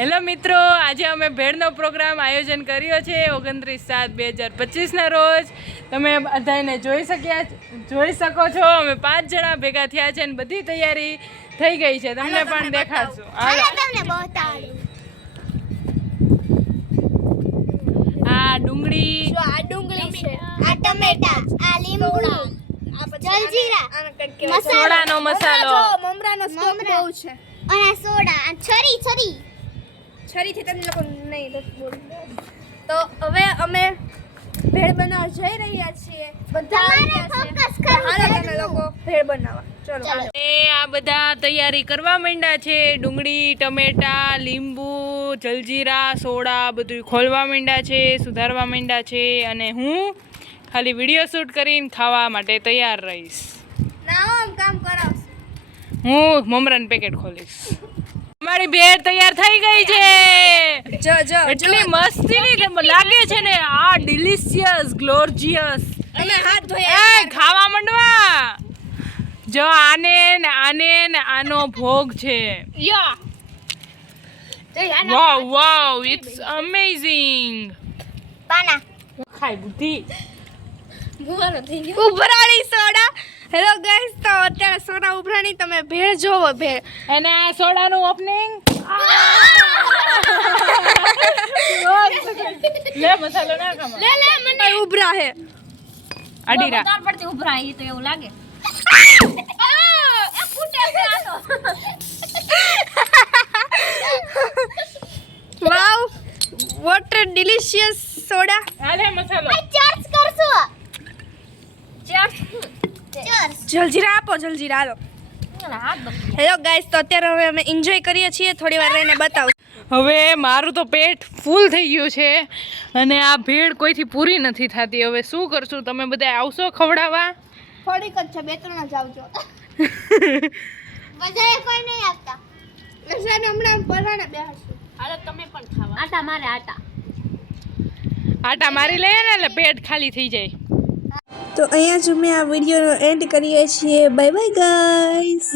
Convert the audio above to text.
Hello મિત્રો, આજે અમે ભેળનો પ્રોગ્રામ આયોજન કર્યો છે 29/7/2025 રોજ. તમે બધાને જોઈ શકો છો. અમે 5 જણા ભેગા થયા છે અને બધી તૈયારી થઈ ગઈ છે. તમને પણ દેખાડશું. આ ડુંગળી, આ છે, આ ટમેટા, આ લીંબુ, જલજીરા, સોડાનો મસાલો, મમરાનો સ્ટોક બહુ છે, અને આ સોડા, આ છરીથી તમે લોકો નહીં બોલ. તો હવે અમે ભેળ બનાવવા જઈ રહ્યા છીએ. બધા હાલો તમે લોકો ભેળ બનાવવા ચલો. આ બધા તૈયારી કરવા માંડ્યા છે. ડુંગળી, ટમેટા, લીંબુ, જલજીરા, સોડા બધું ખોલવા માંડ્યા છે, સુધારવા માંડ્યા છે. અને હું ખાલી વિડીયો શૂટ કરીને ખાવા માટે તૈયાર રહીશ. નામ કામ કરાવશું. હું મમરાનું પેકેટ ખોલીશ. અમારી ભેળ તૈયાર થઈ ગઈ છે. એટલી મસ્તીની લાગે છે ને. આ ડિલિશિયસ, ગ્લોર્જિયસ. તમે હાથ ધોયા ખાવા માંડવા. જો આને ને આનો ભોગ છે. વાવ, ઇટ્સ અમેઝિંગ. પાના ખાઈ બુદ્ધિ. ઉભરાણી સોડા. હેલો ગાઈસ, તો અત્યારે સોડા ઉભરાણી. તમે ભેળ જોવો ભેળ. અને આ સોડાનું ઓપનિંગ. લે મસાલો ના ખાવા. લે મને ઉભરા હે. અડીરા તાર પડતી ઉભરા ઈ તો એવું લાગે. એ ફૂટે છે આ તો. વાવ, વોટ અ ડિલિશિયસ સોડા. આલે મસાલો. ચાર્જ કરશો. ચાર્જ. જલજીરા આપો, જલજીરા હાલો. હાથ બગડી. હેલો ગાઈસ, તો અત્યારે હવે અમે એન્જોય કરીએ છીએ. થોડી વાર રહીને બતાવું. હવે મારું તો પેટ ફૂલ થઈ ગયું છે અને આ ભેળ કોઈથી પૂરી નથી થતી. હવે શું કરશું? તમે બધા આવશો ખવડાવવા? થોડીક જ છે, 2-3 જ આવજો. વધારે કોઈ નહીં આવતા. લસાને હમણાં પરાણે બેહશું. હાલો તમે પણ ખાવા. આટા મારે આટા. આટા મારી લઈએ ને એટલે પેટ ખાલી થઈ જાય. તો અહીંયા જ અમે આ વિડીયોનો એન્ડ કરીએ છીએ. Bye bye guys.